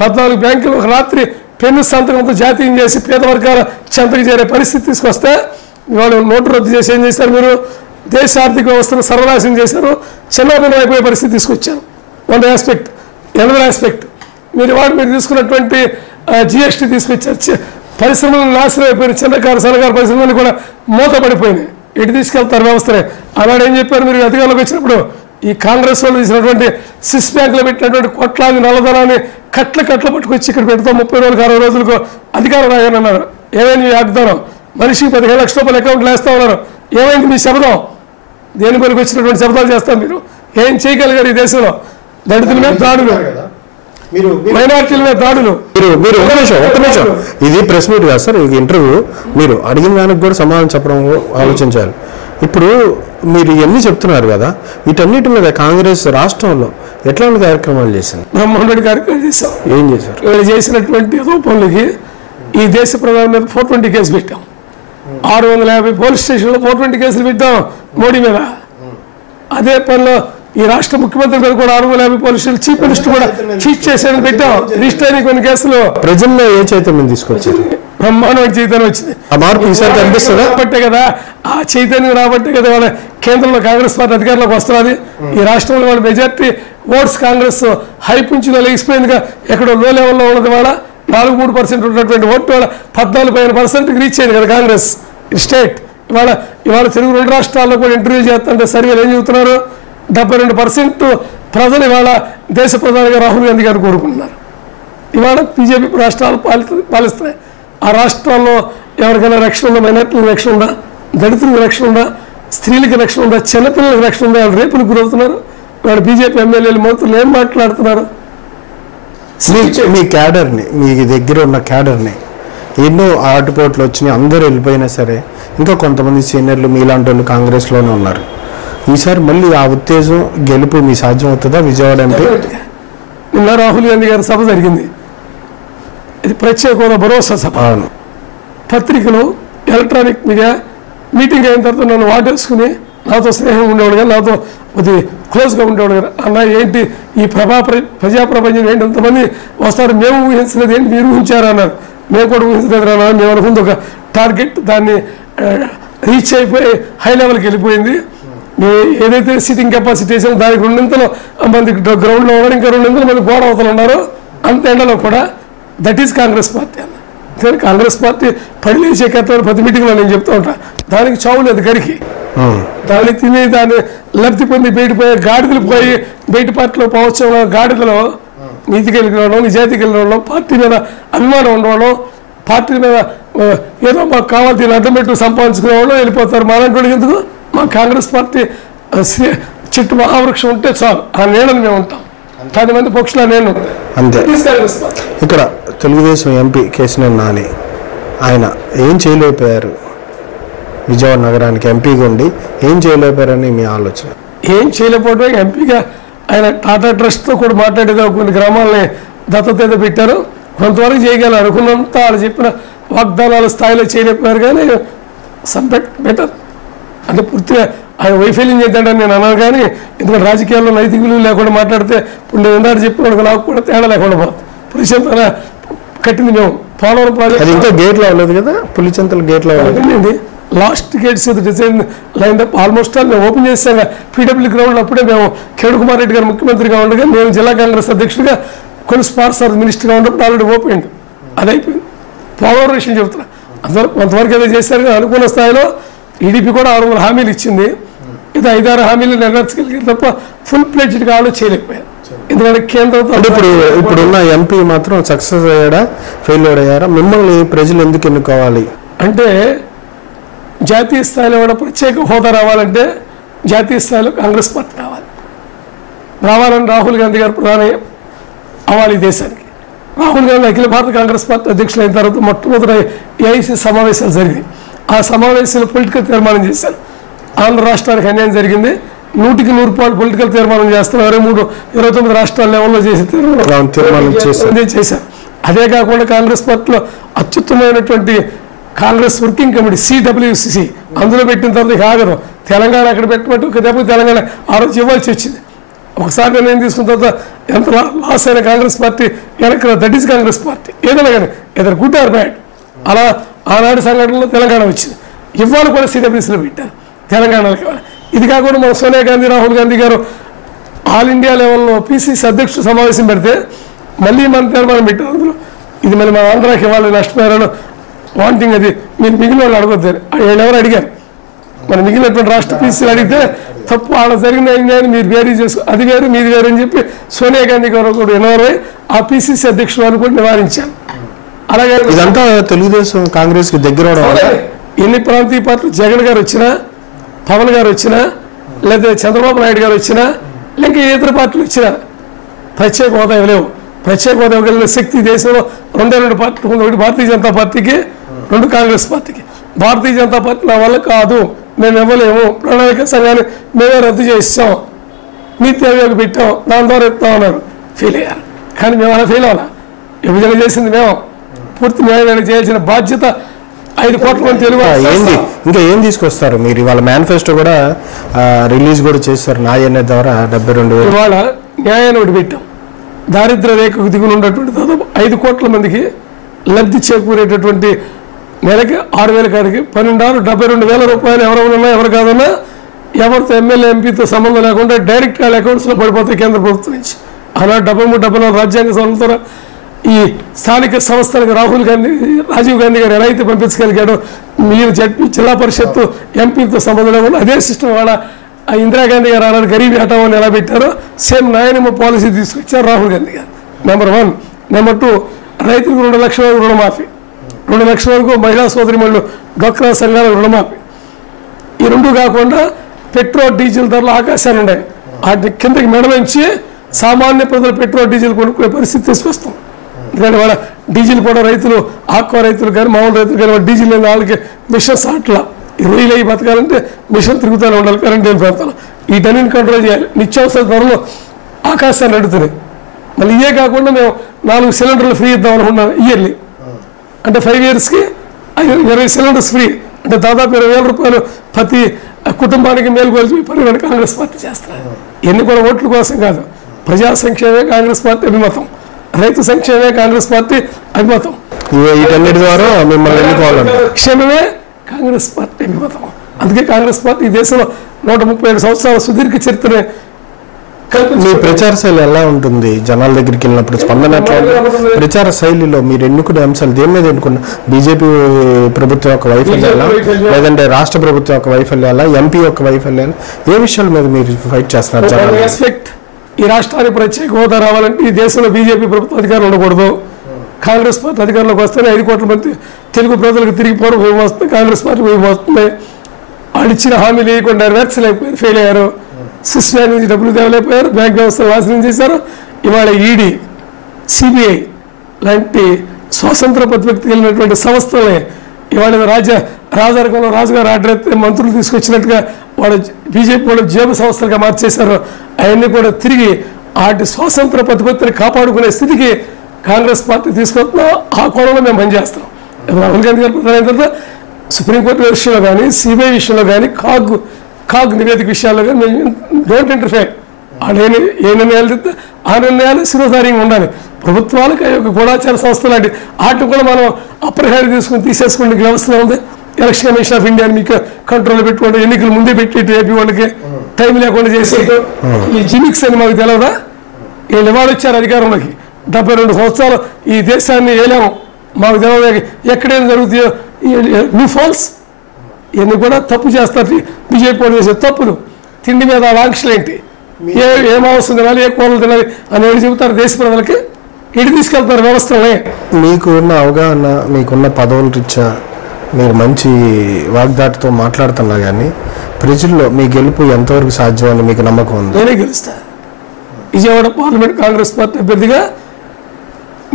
14 బ్యాంకులు ఒక రాత్రి పెన్ను సంతకంతో జాతీయం చేసి పేద వర్గాల చెంతకు చేరే పరిస్థితి తీసుకొస్తే ఇవాళ నోటు రద్దు చేసి ఏం చేశారు మీరు? దేశ ఆర్థిక వ్యవస్థను సర్వనాశనం చేశారు, చిన్నభిన్నం అయిపోయే పరిస్థితి తీసుకొచ్చారు. One aspect. ఎనదర్ ఆస్పెక్ట్, మీరు తీసుకున్నటువంటి జిఎస్టీ తీసుకొచ్చారు. పరిశ్రమలు నాశనం అయిపోయినాయి. చిన్నకారు సన్నకారు పరిశ్రమలు కూడా మూతపడిపోయినాయి. ఎటు తీసుకెళ్తారు వ్యవస్థనే? అలాంటి ఏం చెప్పారు మీరు అధికారంలోకి వచ్చినప్పుడు? ఈ కాంగ్రెస్ వాళ్ళు తీసినటువంటి స్విస్ బ్యాంకులో పెట్టినటువంటి కొట్లాది నల్లధనాన్ని కట్ల పట్టుకొచ్చి ఇక్కడ పెడతాం 30 రోజులకు 60 రోజులకు అధికారం రాగానే అన్నారు. ఏమైంది మీ వాగ్దానం? మనిషికి 15 లక్షల రూపాయలు అకౌంట్లు వేస్తా ఉన్నారు. ఏమైంది మీ శబ్దం? దేని పనికి వచ్చినటువంటి శబ్దాలు చేస్తాం మీరు? ఏం చేయగలిగారు ఈ దేశంలో? దళితుల మీద దాడులు, మైనార్టీల మీద దాడులు. మీరు ఒక నిమిషం, ఇది ప్రెస్ మీట్ కాదు సార్, ఇది ఇంటర్వ్యూ. మీరు అడిగిన దానికి కూడా సమాధానం చెప్పడం ఆలోచించాలి. ఇప్పుడు మీరు ఇవన్నీ చెప్తున్నారు కదా, వీటన్నిటి మీద కాంగ్రెస్ రాష్ట్రంలో ఎట్లాంటి కార్యక్రమాలు చేసింది? బ్రహ్మాండ కార్యక్రమాలు చేశాం. ఏం చేశారు? వీళ్ళు చేసినటువంటి ఏదో పనులకి ఈ దేశ ప్రధాని మీద 420 కేసు పెట్టాం. 650 పోలీస్ స్టేషన్లో 420 కేసులు పెట్టాం మోడీ మీద. అదే పనిలో ఈ రాష్ట్ర ముఖ్యమంత్రి మీద కూడా 650 పోలీసులు, చీఫ్ మినిస్టర్ కూడా చీఫ్ చేసేది పెట్టాం. రిజిస్టర్ అయిన కొన్ని కేసులు. ప్రజల్లో ఏ చైతన్యం తీసుకొచ్చారు? బ్రహ్మాండమైన చైతన్యం వచ్చింది. ఆ మార్పు ఈసారి కనిపిస్తుందా? రాబట్టే కదా, ఆ చైతన్యం రాబట్టే కదా వాళ్ళ కేంద్రంలో కాంగ్రెస్ పార్టీ అధికారంలోకి వస్తున్నది. ఈ రాష్ట్రంలో వాళ్ళ మెజార్టీ ఓట్స్ కాంగ్రెస్ హై పుంచులో లెగిసిపోయిందిగా. ఎక్కడో లో లెవెల్లో ఉన్నది వాళ్ళ 4-3% ఉన్నటువంటి ఓటు వాళ్ళ 14% రీచ్ అయింది కదా కాంగ్రెస్ స్టేట్. ఇవాళ తెలుగు 2 రాష్ట్రాల్లో కూడా ఇంటర్వ్యూ చేస్తుంటే సర్వేలు ఏం చెబుతున్నారు? 72% ప్రజలు ఇవాళ దేశ ప్రధానిగా రాహుల్ గాంధీ గారు కోరుకుంటున్నారు. ఇవాళ బీజేపీ రాష్ట్రాలు పాలిస్తున్నాయి. ఆ రాష్ట్రాల్లో ఎవరికైనా రక్షణ ఉందా? మైనార్టీలకు రక్షణ ఉందా? దళితులకు రక్షణ ఉందా? స్త్రీలకు రక్షణ ఉందా? చిన్నపిల్లలకు రక్షణ ఉందా? వాళ్ళు రేపులకు గురవుతున్నారు. ఇవాళ బీజేపీ ఎమ్మెల్యేలు మంత్రులు ఏం మాట్లాడుతున్నారు? మీ క్యాడర్ని, మీ దగ్గర ఉన్న క్యాడర్ని ఎన్నో ఆటుపోట్లు వచ్చినాయి, అందరూ వెళ్ళిపోయినా సరే ఇంకా కొంతమంది సీనియర్లు మీలాంటి వాళ్ళు కాంగ్రెస్లోనే ఉన్నారు. ఈసారి మళ్ళీ ఆ ఉత్తేజం గెలుపు మీ సాధ్యం అవుతుందా? విజయవాడ ఎంపీ నిన్న రాహుల్ గాంధీ గారి సభ జరిగింది. ఇది ప్రత్యేక హోదా భరోసా సభ. పత్రికలు, ఎలక్ట్రానిక్ మీడియా మీటింగ్ అయిన తర్వాత నన్ను వాటేసుకుని నాతో స్నేహం ఉండేవాడు కానీ, నాతో కొద్ది క్లోజ్గా ఉండేవాడు కదా. అన్న ఏంటి ఈ ప్రజాప్రపంచం ఏంటి, ఎంతమంది వస్తారు, మేము ఊహించలేదు, ఏంటి మీరు ఊహించారా అన్నారు. మేము కూడా ఊహించలేదు అన్నా. మేము అనుకుంది ఒక టార్గెట్, దాన్ని రీచ్ అయిపోయి హై లెవెల్కి వెళ్ళిపోయింది. ఏదైతే సిట్టింగ్ కెపాసిటీ వేసామో దానికి 200 మంది గ్రౌండ్లో ఉన్నారు, ఇంకా 200 మంది గోడ అవతలు ఉన్నారు. అంత ఎండలో కూడా దట్ ఈస్ కాంగ్రెస్ పార్టీ అన్న. కాంగ్రెస్ పార్టీ పడిలేసే కట్టారు ప్రతి మీటింగ్లో నేను చెప్తూ ఉంటా. దానికి చావు లేదు గరికి, దాన్ని తిని దాన్ని లబ్ధి పొంది బయటపోయే గాడిదలు పోయి బయట పార్టీలో పోవచ్చు. గాడిదలో నీతి కలిగిన వాళ్ళం, నిజాయితీ కలిగిన వాళ్ళం, పార్టీ మీద అభిమానం ఉండడం, పార్టీ మీద ఏదో మాకు కావాలి దీన్ని అడ్డం పెట్టి సంపాదించుకునే వాళ్ళు వెళ్ళిపోతారు. మాలాంటి ఎందుకు? మా కాంగ్రెస్ పార్టీ చెట్టు మహావృక్షం ఉంటే చాలు, ఆ నీడని మేము ఉంటాం. 10 మంది పక్షుల నేను అంతే. ఇక్కడ తెలుగుదేశం ఎంపీ కేశినేని నాని ఆయన ఏం చేయలేకపోయారు? విజయవాడ నగరానికి ఎంపీగా ఉండి ఏం చేయలేకపోయారని మీ ఆలోచన? ఏం చేయలేకపోవడం, ఎంపీగా ఆయన టాటా ట్రస్ట్తో కూడా మాట్లాడేదో కొన్ని గ్రామాలని దత్తత ఏదో పెట్టారు. కొంతవరకు చేయగలరు. అనుకున్నంత వాళ్ళు చెప్పిన వాగ్దానాల స్థాయిలో చేయలేకపోయారు. కానీ సమ్ బెటర్ అంటే పూర్తిగా ఆయన వైఫల్యం చేద్దాడని నేను అన్నాను. కానీ ఎందుకంటే రాజకీయాల్లో నైతిక విలువలు లేకుండా మాట్లాడితే ఇప్పుడు నేను ఇందాక చెప్పిన నాకు కూడా తేడా లేకుండా పోతుంది. పులిచెంతల కట్టింది మేము పోలవరం ప్రాజెక్ట్, ఇంకా గేట్లో అవ్వలేదు కదా, పులిచెంతల గేట్లో అవ్వలేదండి. Last gates design line up almost all మేము ఓపెన్ చేసాక పీడబ్ల్యూ గ్రౌండ్ అప్పుడే మేము కిరణ్ కుమార్ రెడ్డి గారు ముఖ్యమంత్రిగా ఉండగా, నేను జిల్లా కాంగ్రెస్ అధ్యక్షుడిగా, కొన్ని స్పాట్స్ మినిస్టర్గా ఉన్నప్పుడు ఆల్రెడీ ఓపెన్ అయింది. అది అయిపోయింది. పోలవరం విషయం చెప్తున్నా. అందువల్ల కొంతవరకు ఏదో చేశారు. అనుకున్న స్థాయిలో ఈడీపీ కూడా 600 హామీలు ఇచ్చింది. ఇది 5-6 హామీలు నెరవేర్చగలిగారు తప్ప ఫుల్ ప్లేజ్డ్గా ఆలోచన చేయలేకపోయారు. ఎందుకంటే కేంద్రంతో ఇప్పుడున్న ఎంపీ మాత్రం సక్సెస్ అయ్యాడా, ఫెయిల్యూర్ అయ్యారా? మిమ్మల్ని ప్రజలు ఎందుకు ఎన్నుకోవాలి అంటే జాతీయ స్థాయిలో కూడా ప్రత్యేక హోదా రావాలంటే జాతీయ స్థాయిలో కాంగ్రెస్ పార్టీ రావాలని రాహుల్ గాంధీ గారు ప్రధాని అవ్వాలి ఈ దేశానికి. రాహుల్ గాంధీ అఖిల భారత కాంగ్రెస్ పార్టీ అధ్యక్షులు అయిన తర్వాత మొట్టమొదటి ఏఐసీ సమావేశాలు జరిగాయి. ఆ సమావేశాలు పొలిటికల్ తీర్మానం చేశారు. ఆంధ్ర రాష్ట్రానికి అన్యాయం జరిగింది, 100% పొలిటికల్ తీర్మానం చేస్తారు. 29 రాష్ట్రాల లెవెల్లో చేసే తీర్మానం చేశారు. అదే కాకుండా కాంగ్రెస్ పార్టీలో అత్యుత్తమైనటువంటి కాంగ్రెస్ వర్కింగ్ కమిటీ CWCC అందులో పెట్టిన తర్వాత ఆగదు. తెలంగాణ అక్కడ పెట్టబట్టి ఒక దెబ్బ తెలంగాణ ఆ రోజు ఇవ్వాల్సి వచ్చింది. ఒకసారి నిర్ణయం తీసుకున్న తర్వాత ఎంత లాస్ అయిన కాంగ్రెస్ పార్టీ వెనక దట్ ఈస్ కాంగ్రెస్ పార్టీ. ఏదైనా కానీ ఏదైనా గుడ్ ఆర్ బ్యాడ్ అలా ఆనాడు సంఘటనలో తెలంగాణ వచ్చింది. ఇవాళ కూడా CWCలో పెట్టారు తెలంగాణకి. ఇది కాకుండా మన సోనియా గాంధీ, రాహుల్ గాంధీ గారు ఆల్ ఇండియా లెవెల్లో PCC అధ్యక్షుడు సమావేశం పెడితే మళ్ళీ మన తీర్మానం పెట్టారు. అందులో ఇది మళ్ళీ మన ఆంధ్రాకి ఇవ్వాలి నష్టపోయారని వాంటింగ్. అది మీరు మిగిలిన వాళ్ళు అడగొద్దు, ఎవరు అడిగారు? మన మిగిలినటువంటి రాష్ట్ర PCCలు అడిగితే తప్పు వాళ్ళ జరిగిన అన్యాయాన్ని మీరు వేరీ చేసుకో, అది వేరు మీది వేరు అని చెప్పి సోనియా గాంధీ గారు కూడా ఇన్వాల్వ్ అయ్యి ఆ PCC అధ్యక్షుడు అని కూడా నివారించారు. అలాగే ఇదంతా తెలుగుదేశం కాంగ్రెస్ కి దగ్గర ఎన్ని ప్రాంతీయ పార్టీలు జగన్ గారు వచ్చినా, పవన్ గారు వచ్చినా, లేదా చంద్రబాబు నాయుడు గారు వచ్చినా, లేక ఇతర పార్టీలు వచ్చినా ప్రత్యేక హోదా ఇవ్వలేవు. ప్రత్యేక హోదా ఇవ్వగలిగిన శక్తి దేశంలో 2 పార్టీలు, ఒకటి భారతీయ జనతా పార్టీకి, 2 కాంగ్రెస్ పార్టీకి. భారతీయ జనతా పార్టీ నా వల్ల కాదు, మేము ఇవ్వలేము, ప్రణాళిక సంఘాన్ని మేమే రద్దు చేస్తాం, నీతి ఆయోగ్ పెట్టాం, దాని ద్వారా ఇస్తామన్నారు. ఫెయిల్ అయ్యారు. కానీ మేము అలా ఫెయిల్ అవ్వాలా? విభజన చేసింది మేము. పూర్తి న్యాయం చేయాల్సిన బాధ్యత 5 కోట్ల మంది తెలుగు. ఇంకా ఏం తీసుకొస్తారు మీరు? ఇవాళ మేనిఫెస్టో కూడా రిలీజ్ కూడా చేశారు. న్యాయ ద్వారా 72,000 ఇవాళ న్యాయాన్ని ఒకటి పెట్టాం. దారిద్ర్య రేఖకు దిగులు ఉన్నటువంటి దాదాపు 5 కోట్ల మందికి లబ్ధి చేకూరేటటువంటి నెలకి 6,000 కాడికి 12,72,000 రూపాయలు ఎవరైనా ఎవరు కాదన్నా ఎవరితో ఎమ్మెల్యే ఎంపీతో సంబంధం లేకుండా డైరెక్ట్ వాళ్ళ అకౌంట్స్లో పడిపోతాయి కేంద్ర ప్రభుత్వం నుంచి. అలా 73-74 రాజ్యాంగ సవరణతో ఈ స్థానిక సంస్థలకు రాజీవ్ గాంధీ గారు ఎలా అయితే పంపించగలిగాడో మీరు జిల్లా పరిషత్తు ఎంపీతో సంబంధం లేకుండా అదే సిస్టమ్ వాళ్ళ ఇందిరాగాంధీ గారు అలాంటి గరీబీ హఠావని ఎలా పెట్టారో సేమ్ న్యాయనిమ పాలసీ తీసుకొచ్చారు రాహుల్ గాంధీ గారు. నెంబర్ 1. నెంబర్ 2, రైతులకు 2 లక్షల వరకు రుణమాఫీ, 2 లక్షల వరకు మహిళా సోదరిమణులు డ్వాక్రా సంఘాలకు రుణమాఫీ. ఈ 2 కాకుండా పెట్రోల్ డీజిల్ ధరలు ఆకాశాన్ని ఉన్నాయి. వాటిని కిందకి మెడలోంచి సామాన్య ప్రజలు పెట్రోల్ డీజిల్ కొనుక్కునే పరిస్థితి తీసుకొస్తాం. ఎందుకంటే వాళ్ళ డీజిల్ కూడా రైతులు, ఆక్వా రైతులు కానీ మామూలు రైతులు కానీ డీజిల్ లేని వాళ్ళకి మిషన్స్ అట్లా రొయ్యలు అయ్యి బతకాలంటే మిషన్ తిరుగుతూనే ఉండాలి కరెంట్ లేని ప్రాంతాలు. వీటన్నిటిని కంట్రోల్ చేయాలి. నిత్యావసర ధరలు ఆకాశాన్ని అడుగుతున్నాయి. మళ్ళీ ఇవే కాకుండా మేము 4 సిలిండర్లు ఫ్రీ ఇద్దాం అనుకున్నాం ఇయర్లీ. అంటే 5 ఇయర్స్కి 20 సిలిండర్స్ ఫ్రీ. అంటే దాదాపు 20,000 రూపాయలు ప్రతి కుటుంబానికి మేలుకొల్చి పని కాంగ్రెస్ పార్టీ చేస్తున్నారు. ఎన్ని కూడా ఓట్ల కోసం కాదు, ప్రజా సంక్షేమే కాంగ్రెస్ పార్టీ అభిమతం, రైతు సంక్షేమే కాంగ్రెస్ పార్టీ అభిమతం, వీటన్నిటి ద్వారా మిమ్మల్ని ఎన్నుకోవాలంటే క్షేమమే కాంగ్రెస్ పార్టీ అభిమతం. అందుకే కాంగ్రెస్ పార్టీ ఈ దేశంలో 137 సంవత్సరాల సుదీర్ఘ చరిత్రనే. మీ ప్రచార శైలి ఎలా ఉంటుంది? జనాల దగ్గరికి వెళ్ళినప్పుడు స్పందన ఎట్లా? ప్రచార శైలిలో మీరు ఎన్నుకునే అంశాలు దేని మీద ఎన్నుకున్న? బీజేపీ ప్రభుత్వం యొక్క వైఫల్యాలా, లేదంటే రాష్ట్ర ప్రభుత్వం యొక్క వైఫల్యాలా, ఎంపీ యొక్క వైఫల్యాలా, ఏ విషయాల మీద మీరు ఫైట్ చేస్తున్నారు? ఈ రాష్ట్రానికి ప్రత్యేక హోదా రావాలంటే ఈ దేశంలో బీజేపీ ప్రభుత్వం అధికారం ఉండకూడదు. కాంగ్రెస్ పార్టీ అధికారంలోకి వస్తేనే 5 కోట్ల మంది తెలుగు ప్రజలకు తిరిగి పోవడం ఏమి వస్తుంది, కాంగ్రెస్ పార్టీ ఏమి వస్తుంది. వాళ్ళు ఇచ్చిన హామీలు వేయకుండా నెరవేర్చలేకపోయారు, ఫెయిల్ అయ్యారు. సిస్టమ్ నుంచి డబ్బులు తేవలేకపోయారు, బ్యాంక్ వ్యవస్థలు నాశనం చేశారు. ఇవాళ ఈడీ, సిబిఐ లాంటి స్వతంత్ర ప్రతిపత్తి కలిగినటువంటి సంస్థలే ఇవాళ రాజారకంలో రాజుగారు ఆర్డర్ అయితే మంత్రులు తీసుకొచ్చినట్టుగా వాళ్ళు బీజేపీ వాళ్ళు జేబు సంస్థలుగా మార్చేశారు. అవన్నీ కూడా తిరిగి వాటి స్వతంత్ర ప్రతిపత్తిని కాపాడుకునే స్థితికి కాంగ్రెస్ పార్టీ తీసుకొస్తున్నా. ఆ కోణంలో మేము పనిచేస్తాం. రాహుల్ గాంధీ గారు ప్రధానమైన తర్వాత సుప్రీంకోర్టు విషయంలో కానీ, సిబిఐ విషయంలో కానీ, కాగ్ నివేదిక విషయాల్లో కానీ మేము డోంట్ ఇంటర్ఫేర్. ఏ నిర్ణయాలు చెప్తే ఆ నిర్ణయాలు శిరోధార్యంగా ఉండాలి. ప్రభుత్వాలకు ఆ యొక్క గూఢాచార సంస్థ లాంటి వాటిని కూడా మనం అప్రహారీ తీసుకుని తీసేసుకునే వ్యవస్థ ఉంది. ఎలక్షన్ కమిషన్ ఆఫ్ ఇండియాని మీకు కంట్రోల్ పెట్టుకోండి, ఎన్నికలు ముందే పెట్టి ఏపీ వాళ్ళకి టైం లేకుండా చేసేయటం. ఈ జిమిక్స్ అని మాకు తెలియదా? వీళ్ళు ఇవాళ వచ్చారు అధికారంలోకి, 72 సంవత్సరాలు ఈ దేశాన్ని ఏలాము, మాకు తెలియదు ఎక్కడైనా జరుగుతాయో న్యూ ఫాల్స్. ఇవన్నీ కూడా తప్పు చేస్తారు బీజేపీ వాళ్ళు చేసే తప్పులు. తిండి మీద ఆంక్షలు ఏంటి, ఏం అవసరం తినాలి, ఏ కూరలు తినాలి అని ఏడు చెబుతారు దేశ ప్రజలకి, ఇటు తీసుకెళ్తారు వ్యవస్థలే. మీకు ఉన్న అవగాహన, మీకున్న పదవుల రీత్యా మీరు మంచి వాగ్దాటితో మాట్లాడుతున్నా కానీ ప్రజల్లో మీ గెలుపు ఎంతవరకు సాధ్యమని మీకు నమ్మకం ఉంది? నేనే గెలుస్తా. విజయవాడ పార్లమెంట్ కాంగ్రెస్ పార్టీ అభ్యర్థిగా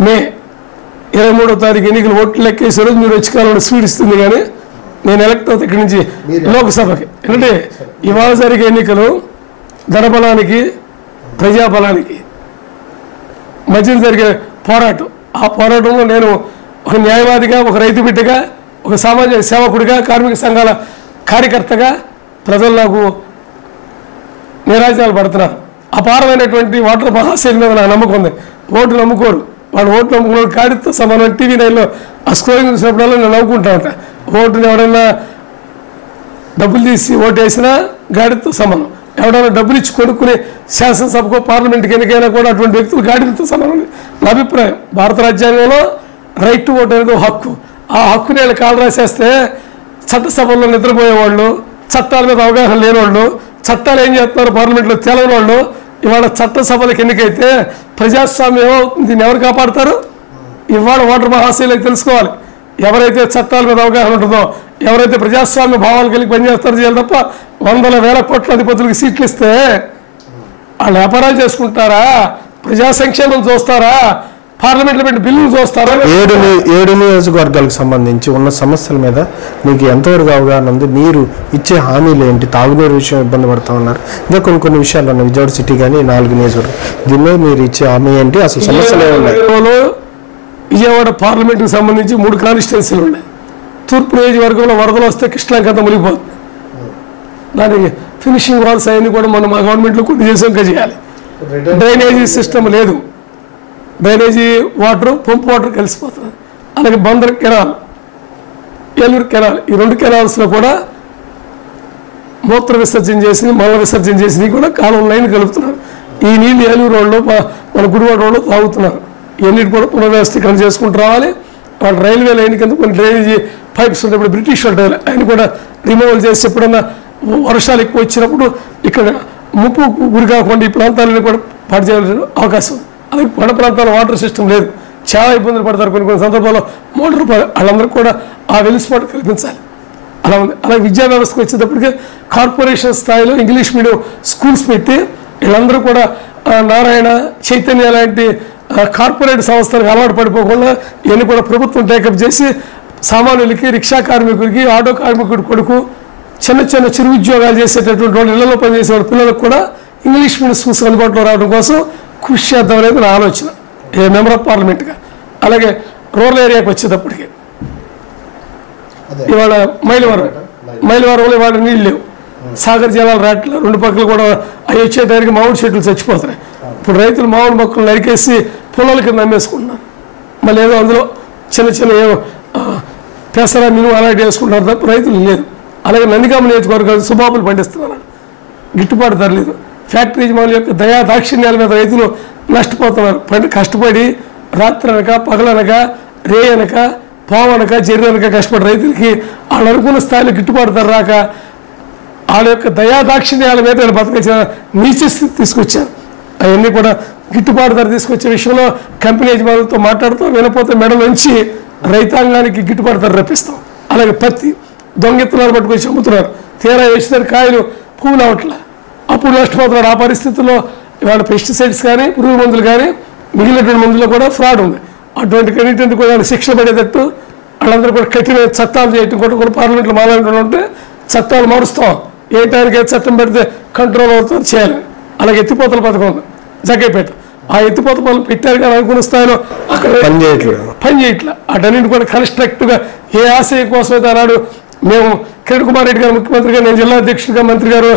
మే 23వ తారీఖు ఎన్నికలు ఓట్లు లెక్కేసే రోజు మీరు వచ్చి కాలంలో స్వీట్ ఇస్తుంది, కానీ నేను ఎలక్ట్ అవుతా ఇక్కడి నుంచి లోక్సభకి. ఎందుకంటే ఇవాళ జరిగే ఎన్నికలు ధనబలానికి ప్రజాబలానికి మధ్య జరిగే పోరాటం. ఆ పోరాటంలో నేను ఒక న్యాయవాదిగా, ఒక రైతు బిడ్డగా, ఒక సామాజిక సేవకుడిగా, కార్మిక సంఘాల కార్యకర్తగా ప్రజలు నాకు నిరాజనాలు పడుతున్నారు. అపారమైనటువంటి ఓటర్ మహాశైలి మీద నాకు నమ్మకం ఉంది. ఓట్లు నమ్ముకోరు, వాళ్ళు ఓట్లు నమ్ముకున్న కాడితో సమానం. టీవీ నైన్లో ఆ స్క్రోలింగ్ చూసినప్పుడల్లా నేను నవ్వుకుంటా ఉంటా. ఓటుని ఎవడైనా డబ్బులు తీసి ఓటు వేసినా గాడితో సమానం. ఎవడైనా డబ్బులు ఇచ్చి కొనుక్కునే శాసనసభకో పార్లమెంట్కి ఎన్నికైనా కూడా అటువంటి వ్యక్తులు గాడితో సమానం. నా అభిప్రాయం, భారత రాజ్యాంగంలో రైట్ టు ఓట్ అనేది హక్కు. ఆ హక్కుని వీళ్ళు కాలు రాసేస్తే చట్టసభల్లో నిద్రపోయేవాళ్ళు, చట్టాల మీద అవగాహన లేనివాళ్ళు, చట్టాలు ఏం చేస్తున్నారు పార్లమెంట్లో తెలవని వాళ్ళు ఇవాళ చట్టసభలకు ఎన్నికైతే ప్రజాస్వామ్యం ఏమవుతుంది? దీన్ని ఎవరు కాపాడుతారు? ఇవాళ ఓటర్ మహాశైలకు తెలుసుకోవాలి. ఎవరైతే చట్టాల మీద అవగాహన ఉంటుందో, ఎవరైతే ప్రజాస్వామ్య భావాలు కలిగి పనిచేస్తారో చేయాలి తప్ప 100,000 కోట్ల అధిపతులకు సీట్లు ఇస్తే వాళ్ళు వ్యాపారాలు చేసుకుంటారా? ప్రజా సంక్షేమం చూస్తారా? పార్లమెంట్లో పెట్టి బిల్లులు చూస్తారా? 7 నియోజకవర్గాలకు సంబంధించి ఉన్న సమస్యల మీద మీకు ఎంతవరకు అవగాహన ఉంది? మీరు ఇచ్చే హామీలు ఏంటి? తాగునీరు విషయం ఇబ్బంది పడతా ఉన్నారు, ఇంకా కొన్ని విషయాలు ఉన్నాయి. విజయవాడ సిటీ కానీ 4 నియోజకవర్గం, దీనిలో మీరు ఇచ్చే హామీ ఏంటి? అసలు సమస్యలు ఏమున్నాయి? విజయవాడ పార్లమెంట్కి సంబంధించి 3 కాన్స్టిట్యున్సీలు ఉన్నాయి. తూర్పు నియోజకవర్గంలో వరదలు వస్తే కృష్ణాంకంతా మునిగిపోతుంది. దానికి ఫినిషింగ్ వాల్స్ అవన్నీ కూడా మనం మా గవర్నమెంట్లో కొన్ని చేసాం, ఇంకా చేయాలి. డ్రైనేజీ సిస్టమ్ లేదు, డ్రైనేజీ వాటర్ పంప్ వాటర్ కలిసిపోతుంది. అలాగే బందర్ కెనాల్, ఏలూరు కెనాల్, ఈ 2 కెనాల్స్లో కూడా మూత్ర విసర్జన చేసి మల విసర్జన చేసి కూడా కాలం లైన్ కలుపుతున్నారు. ఈ నీళ్ళు ఏలూరు వాళ్ళు మన గుడివాడ వాళ్ళు తాగుతున్నారు. ఇవన్నిటి కూడా పునర్వ్యవస్థీకరణ చేసుకుంటూ రావాలి. వాళ్ళ రైల్వే లైన్ కింద కొన్ని డ్రైనేజీ పైప్స్ ఉంటాయి. ఇప్పుడు బ్రిటిష్ వాళ్ళు ఆయన కూడా రిమూవల్ చేసి ఎప్పుడన్నా వర్షాలు ఎక్కువ వచ్చినప్పుడు ఇక్కడ ముప్పు గురి కాకుండా ఈ ప్రాంతాలను కూడా పాటు చేయాల్సిన అవకాశం ఉంది. అలాగే కొండ ప్రాంతాల్లో వాటర్ సిస్టమ్ లేదు, చాలా ఇబ్బందులు పడతారు. కొన్ని సందర్భాల్లో మోటార్ వాళ్ళందరికీ కూడా ఆ వెలుసుబాటు కల్పించాలి. అలా ఉంది. అలాగే విద్యా వ్యవస్థకు వచ్చేటప్పటికే కార్పొరేషన్ స్థాయిలో ఇంగ్లీష్ మీడియం స్కూల్స్ పెట్టి వీళ్ళందరూ కూడా నారాయణ, చైతన్య లాంటి కార్పొరేట్ సంస్థలకు అలవాటు పడిపోకుండా ఇవన్నీ కూడా ప్రభుత్వం టేకప్ చేసి సామాన్యులకి, రిక్షా కార్మికుడికి, ఆటో కార్మికుడి కొడుకు, చిన్న చిన్న చిరు ఉద్యోగాలు చేసేటటువంటి వాళ్ళు, ఇళ్లలో పనిచేసే వాళ్ళ పిల్లలకు కూడా ఇంగ్లీష్ మీడియం స్కూల్స్ అందుబాటులో రావడం కోసం కృషి చేద్దాం అనేది నా ఆలోచన ఏ మెంబర్ ఆఫ్ పార్లమెంట్గా. అలాగే రూరల్ ఏరియాకి వచ్చేటప్పటికి ఇవాళ మైలవరంలో ఇవాళ నీళ్ళు లేవు, సాగర్ జలాలు రాట్ల 2 పక్కలు కూడా అవి వచ్చే టైంకి మామిడి చెట్లు చచ్చిపోతున్నాయి. ఇప్పుడు రైతులు మామిడి మొక్కలు నరికేసి పొలాల కింద అమ్మేసుకుంటున్నారు. మళ్ళీ ఏదో అందులో చిన్న చిన్న పెసర మినుము అలాంటి వేసుకుంటున్నారు తప్ప రైతులు లేదు. అలాగే నందిగామ నియోజకవర్గాలు సుబాబులు పండిస్తున్నారు, గిట్టుబాటు ధర లేదు. ఫ్యాక్టరీ యజమానుల యొక్క దయా దాక్షిణ్యాల మీద రైతులు నష్టపోతున్నారు. కష్టపడి రాత్రి అనక పగలనక రే అనక పావనక జర్రి అనక కష్టపడి రైతులకి వాళ్ళు అనుకున్న స్థాయిలో గిట్టుబాటు ధర రాక వాళ్ళ యొక్క దయా దాక్షిణ్యాల మీద బతకొచ్చిన నీచ స్థితి తీసుకొచ్చారు. అవన్నీ కూడా గిట్టుబాటు ధర తీసుకొచ్చే విషయంలో కంపెనీ యజమానులతో మాట్లాడుతూ వినపోతే మెడల నుంచి రైతాంగానికి గిట్టుబాటు ధర రప్పిస్తాం. అలాగే పత్తి దొంగెత్తున్నారు, పట్టుకొచ్చి అమ్ముతున్నారు. తీరా వేసిన కాయలు పువ్వులు అవట్ల, అప్పుడు నష్టపోతున్నారు. ఆ పరిస్థితుల్లో ఇవాళ పెస్టిసైడ్స్ కానీ పురుగు మందులు కానీ మిగిలినటువంటి మందుల్లో కూడా ఫ్రాడ్ ఉంది. అటువంటి కనీటి కూడా శిక్ష పడేటట్టు వాళ్ళందరూ కూడా కఠిన చట్టాలు చేయటం కూడా పార్లమెంట్లో మాట్లాడుతూ ఉంటే చట్టాలు మారుస్తాం. ఏ టైంకి ఏ చట్టం పెడితే కంట్రోల్ అవుతుంది చేయాలి. అలాగే ఎత్తిపోతల పథకం ఉంది జగ్గైపేట, ఆ ఎత్తిపోత పనులు పెట్టారు కానీ అనుకున్న స్థాయిలో అక్కడ పని చేయట్లా. అటన్నింటి కూడా కన్స్ట్రక్ట్గా ఏ ఆశయం కోసం అయితే అన్నాడు. మేము కిరణ్ కుమార్ రెడ్డి గారు ముఖ్యమంత్రిగా, నేను జిల్లా అధ్యక్షుడిగా, మంత్రి గారు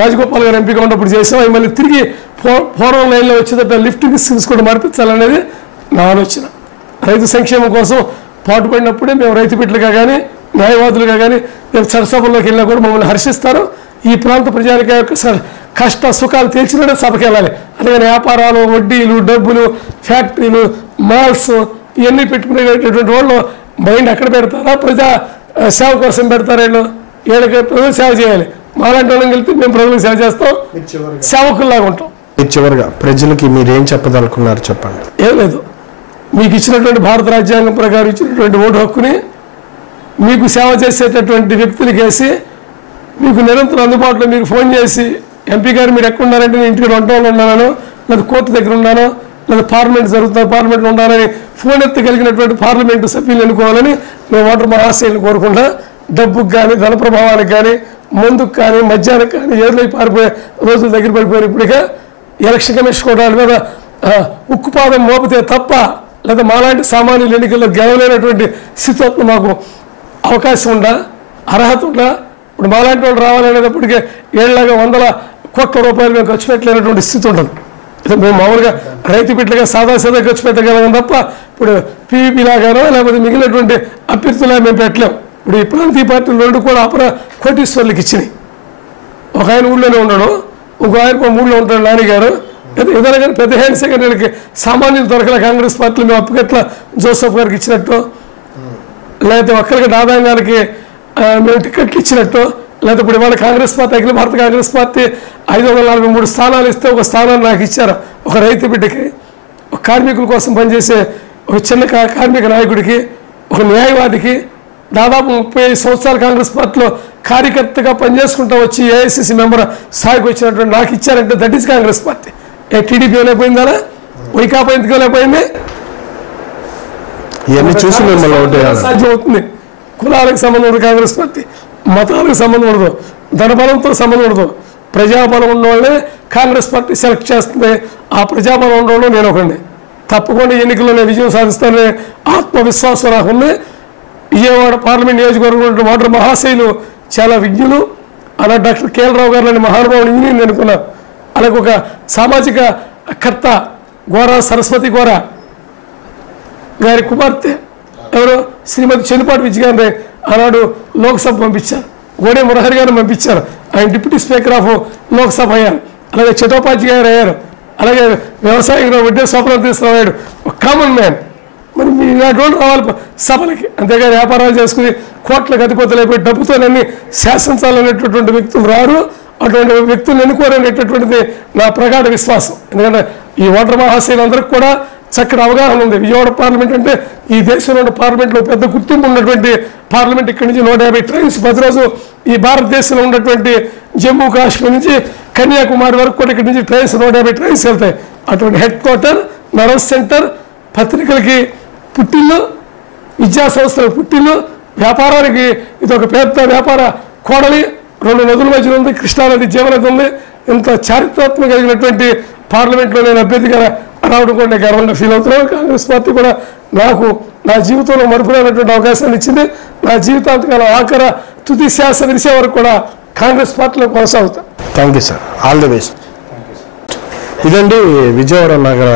రాజగోపాల్ గారు ఎంపీగా ఉన్నప్పుడు చేసాం. అవి మళ్ళీ తిరిగి పూర్వం లైన్లో వచ్చేటట్టు లిఫ్టింగ్ స్కీమ్స్ కూడా మార్పించాలనేది నా ఆలోచన. రైతు సంక్షేమం కోసం పాటుపడినప్పుడే మేము రైతు బిడ్డలుగా కానీ న్యాయవాదులుగా కానీ మేము చట్టసభల్లోకి వెళ్ళినా కూడా మమ్మల్ని హర్షిస్తారు. ఈ ప్రాంత ప్రజానిక యొక్క కష్ట సుఖాలు తీర్చినట్టే సభకి వెళ్ళాలి. అందుకని వ్యాపారాలు, వడ్డీలు, డబ్బులు, ఫ్యాక్టరీలు, మాల్స్ ఇవన్నీ పెట్టుకునేటటువంటి వాళ్ళు మైండ్ అక్కడ పెడతారా? ప్రజా సేవ కోసం పెడతారు. వీళ్ళకి ప్రజా సేవ చేయాలి. మాలాంటి వాళ్ళని వెళ్తే మేము ప్రజలకు సేవ చేస్తాం, సేవకుల్లాగా ఉంటాం. చివరిగా ప్రజలకి మీరేం చెప్పదలుకున్నారు చెప్పండి. ఏం లేదు, మీకు ఇచ్చినటువంటి భారత రాజ్యాంగం ప్రకారం ఇచ్చినటువంటి ఓటు హక్కుని మీకు సేవ చేసేటటువంటి వ్యక్తులకి వేసి మీకు నిరంతరం అందుబాటులో మీరు ఫోన్ చేసి ఎంపీ గారు మీరు ఎక్కడ ఉన్నారంటే నేను ఇంటికి వంటలో ఉన్నాను, లేదా కోర్టు దగ్గర ఉన్నాను, లేదా పార్లమెంట్ జరుగుతున్న పార్లమెంట్లో ఉన్నానని ఫోన్ ఎత్తగలిగినటువంటి పార్లమెంటు సభ్యులు ఎన్నుకోవాలని మేము ఓటర్ మహాశయులు కోరుకుంటా. డబ్బుకు కానీ ధన ప్రభావానికి కానీ ముందుకు కానీ మధ్యాహ్నం కానీ ఏర్లై పారిపోయే రోజుల దగ్గర పడిపోయిన ఇప్పటికే ఎలక్షన్ కమిషన్ కూడా మీద ఉక్కుపాదం మోపితే తప్ప లేదా మాలాంటి సామాన్యుల ఎన్నికల్లో గెలవలేనటువంటి స్థితిలో మాకు అవకాశం ఉందా, అర్హత ఉందా? ఇప్పుడు మాలాంటి వాళ్ళు రావాలనేటప్పటికే 700 కోట్ల రూపాయలు మేము ఖర్చు పెట్టలేనటువంటి స్థితి ఉంటుంది. మేము మామూలుగా రైతు బిడ్డలుగా సాదా ఖర్చు పెట్టగలం తప్ప ఇప్పుడు పీవీపీ లాగానో లేకపోతే మిగిలినటువంటి అభ్యర్థులా మేము పెట్టలేము. ఇప్పుడు ఈ ప్రాంతీయ పార్టీలు 2 కూడా అపర కోటీశ్వర్లకు ఇచ్చినాయి. ఒక ఆయన ఊళ్ళోనే ఉన్నాడు, ఇంకో ఆయన ఊళ్ళో ఉంటాడు నాన్నగారు. ఏదైనా కానీ పెద్ద హ్యాండ్ సెకండరీకి సామాన్యులు దొరకలే. కాంగ్రెస్ పార్టీలు మేము అప్పగట్ల జోసెఫ్ గారికి ఇచ్చినట్టు, లేకపోతే ఒక్కరికి నాదాం గారికి మేము టికెట్లు ఇచ్చినట్టు, లేకపోతే ఇప్పుడు ఇవాళ కాంగ్రెస్ పార్టీ అఖిల భారత కాంగ్రెస్ పార్టీ 543 స్థానాలు ఇస్తే ఒక స్థానాన్ని నాకు ఇచ్చారు. ఒక రైతు బిడ్డకి, ఒక కార్మికుల కోసం పనిచేసే ఒక చిన్న కార్మిక నాయకుడికి, ఒక న్యాయవాదికి, దాదాపు 35 సంవత్సరాలు కాంగ్రెస్ పార్టీలో కార్యకర్తగా పనిచేసుకుంటూ వచ్చి ఏఐసిసి మెంబర్ స్థాయికి వచ్చినటువంటి నాకు ఇచ్చారంటే that is Congress party. TDP లేకపోయిందా, వైకాపా ఎందుకు లేకపోయింది? ఇవన్నీ చూసి మిమ్మల్ని సాధ్యం అవుతుంది. కులాలకు సంబంధం ఉండదు కాంగ్రెస్ పార్టీ, మతాలకు సంబంధం ఉండదు, ధనబలంతో సంబంధం ఉండదు. ప్రజాబలం ఉన్న వాళ్ళే కాంగ్రెస్ పార్టీ సెలెక్ట్ చేస్తుంది. ఆ ప్రజాబలం ఉండడంలో నేను ఒకటి తప్పకుండా ఎన్నికల్లో నేను విజయం సాధిస్తాననే ఆత్మవిశ్వాసం నాకుంది. విజయవాడ పార్లమెంట్ నియోజకవర్గం ఓటర్ మహాశైలు చాలా విజ్ఞులు. అలా డాక్టర్ కేఎల్ రావు గారు లాంటి మహానుభావుడు ఇంజనీర్ అనుకున్నారు. అలాగే ఒక సామాజిక కర్త గోరా సరస్వతి గోరా గారి కుమార్తె ఎవరు శ్రీమతి చెన్నుపాటి విజయ గారిని ఆనాడు లోక్సభ పంపించారు. గోడే మురహరి గారిని పంపించారు. ఆయన డిప్యూటీ స్పీకర్ ఆఫ్ లోక్సభ అయ్యారు. అలాగే చటోపాధ్యాయ గారు అయ్యారు. అలాగే వ్యవసాయంలో వడ్డే స్వప్నతీశ్వరరావు అయ్యాడు. ఒక కామన్ మ్యాన్. మరి మీ ఇలాంటి రావాలి సభలకి, అంతేగాని వ్యాపారాలు చేసుకుని కోట్లకు అధిపతులు అయిపోయి డబ్బుతోనన్నీ శాసించాలనేటటువంటి వ్యక్తులు రారు. అటువంటి వ్యక్తులను ఎన్నుకోరనేటటువంటిది నా ప్రగాఢ విశ్వాసం. ఎందుకంటే ఈ ఓటర్ మహాశైలందరికీ కూడా చక్కటి అవగాహన ఉంది. విజయవాడ పార్లమెంట్ అంటే ఈ దేశంలో ఉన్న పార్లమెంట్లో పెద్ద గుర్తింపు ఉన్నటువంటి పార్లమెంట్. ఇక్కడి నుంచి 150 ట్రైన్స్ ప్రతిరోజు ఈ భారతదేశంలో ఉన్నటువంటి జమ్మూ కాశ్మీర్ నుంచి కన్యాకుమారి వరకు కూడా ఇక్కడి నుంచి ట్రైన్స్ 150 ట్రైన్స్ వెళ్తాయి. అటువంటి హెడ్ క్వార్టర్, నర్వస్ సెంటర్, పత్రికలకి పుట్టిల్లు, విద్యా సంస్థల పుట్టిల్లు, వ్యాపారానికి ఇది ఒక పెద్ద వ్యాపార కోడలి. 2 నదుల మధ్యలో ఉంది, కృష్ణానది జీవనది ఉంది. ఇంత చారిత్రాత్మక కలిగినటువంటి పార్లమెంట్లో నేను అభ్యర్థిగా రావడం కూడా నేను గర్వంగా ఫీల్ అవుతున్నాను. కాంగ్రెస్ పార్టీ కూడా నాకు నా జీవితంలో మరుపురానటువంటి అవకాశాన్ని ఇచ్చింది. నా జీవితాంతకాలం ఆఖర తుది శ్వాస విరిసే వరకు కూడా కాంగ్రెస్ పార్టీలో కొనసాగుతాను. Thank you sir, all the best. ఇదండి విజయవాడ నగర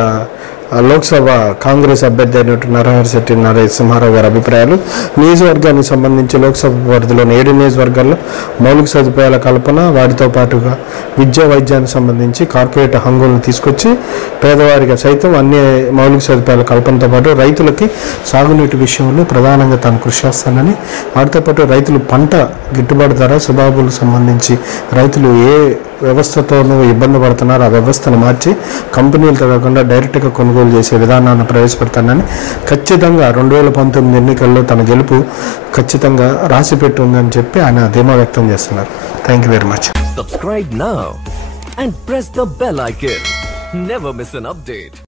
లోక్సభ కాంగ్రెస్ అభ్యర్థి అయినటువంటి నరహరిశెట్టి నరసింహారావు గారి అభిప్రాయాలు. నియోజకవర్గానికి సంబంధించి లోక్సభ పరిధిలోని 7 నియోజకవర్గాల్లో మౌలిక సదుపాయాల కల్పన, వాటితో పాటుగా విద్యా వైద్యానికి సంబంధించి కార్పొరేట్ హంగులను తీసుకొచ్చి పేదవారిగా సైతం అన్ని మౌలిక సదుపాయాల కల్పనతో పాటు రైతులకి సాగునీటి విషయంలో ప్రధానంగా తాను కృషి చేస్తానని, వాటితో పాటు రైతులు పంట గిట్టుబాటు ధర సుబాబులకు సంబంధించి రైతులు ఏ వ్యవస్థతోనూ ఇబ్బంది పడుతున్నారు ఆ వ్యవస్థను మార్చి కంపెనీలతో కాకుండా డైరెక్ట్గా కొనుగోలు చేసే విధానాన్ని ప్రవేశపెడతానని, ఖచ్చితంగా 2019 ఎన్నికల్లో తన గెలుపు ఖచ్చితంగా రాసిపెట్టి ఉందని చెప్పి ఆయన ధీమా వ్యక్తం చేస్తున్నారు. Thank you very much. Subscribe now and press the bell icon. Never miss an update.